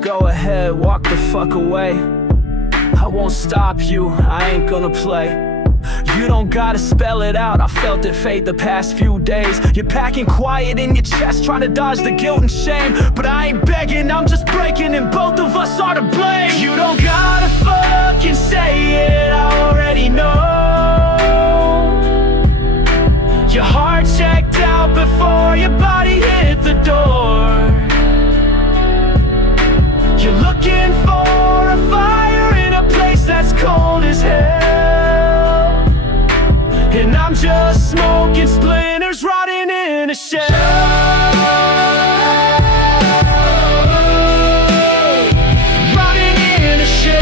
Just go ahead, walk the fuck away. I won't stop you, I ain't gonna play. You don't gotta spell it out, I felt it fade the past few days. You're packing quiet in your chest, trying to dodge the guilt and shame. But I ain't begging, I'm just breaking, and both of us are to blame. You don't gotta fucking say it, I already know. Your heart checked out before your body hit the door. You're looking for a fire in a place that's cold as hell, and I'm just smoking splinters, rotting in a shell. Rotting in a shell.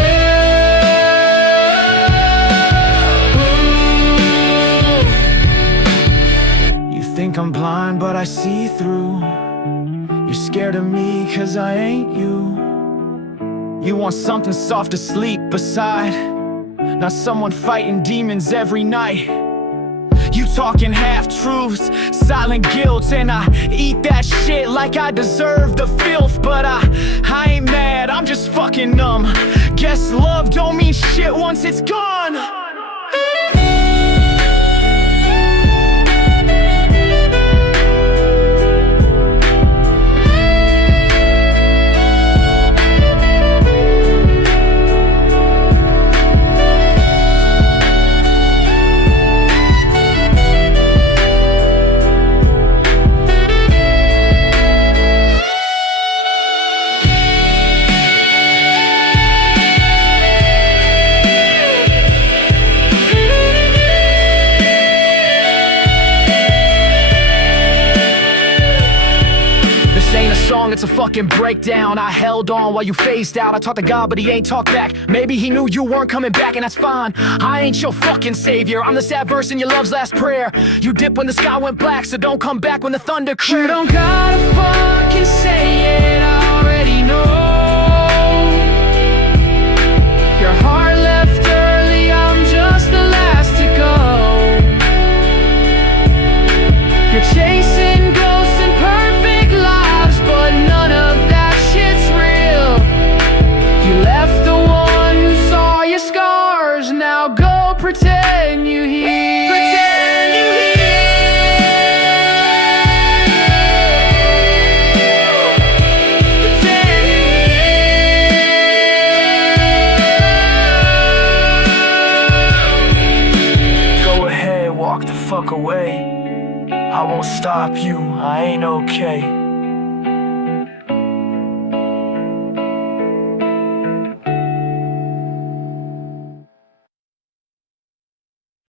You think I'm blind, but I see through. You're scared of me, cause I ain't you. You want something soft to sleep beside, not someone fighting demons every night. You talking half-truths, silent guilt, and I eat that shit like I deserve the filth. But I ain't mad, I'm just fucking numb. Guess love don't mean shit once it's gone. It's a fucking breakdown. I held on while you phased out. I talked to God, but he ain't talked back. Maybe he knew you weren't coming back, and that's fine. I ain't your fucking savior. I'm the sad verse in your love's last prayer. You dipped when the sky went black, so don't come back when the thunder cleared. You don't gotta fucking say it, I already know. Your heart left early, I'm just the last to go. You're chasing ghosts and perfect lives, but none of that shit's real. You left the one who saw your scars. Now go pretend you heal. Pretend you heal. Pretend you heal. Go ahead, walk the fuck away. I won't stop you, I ain't okay.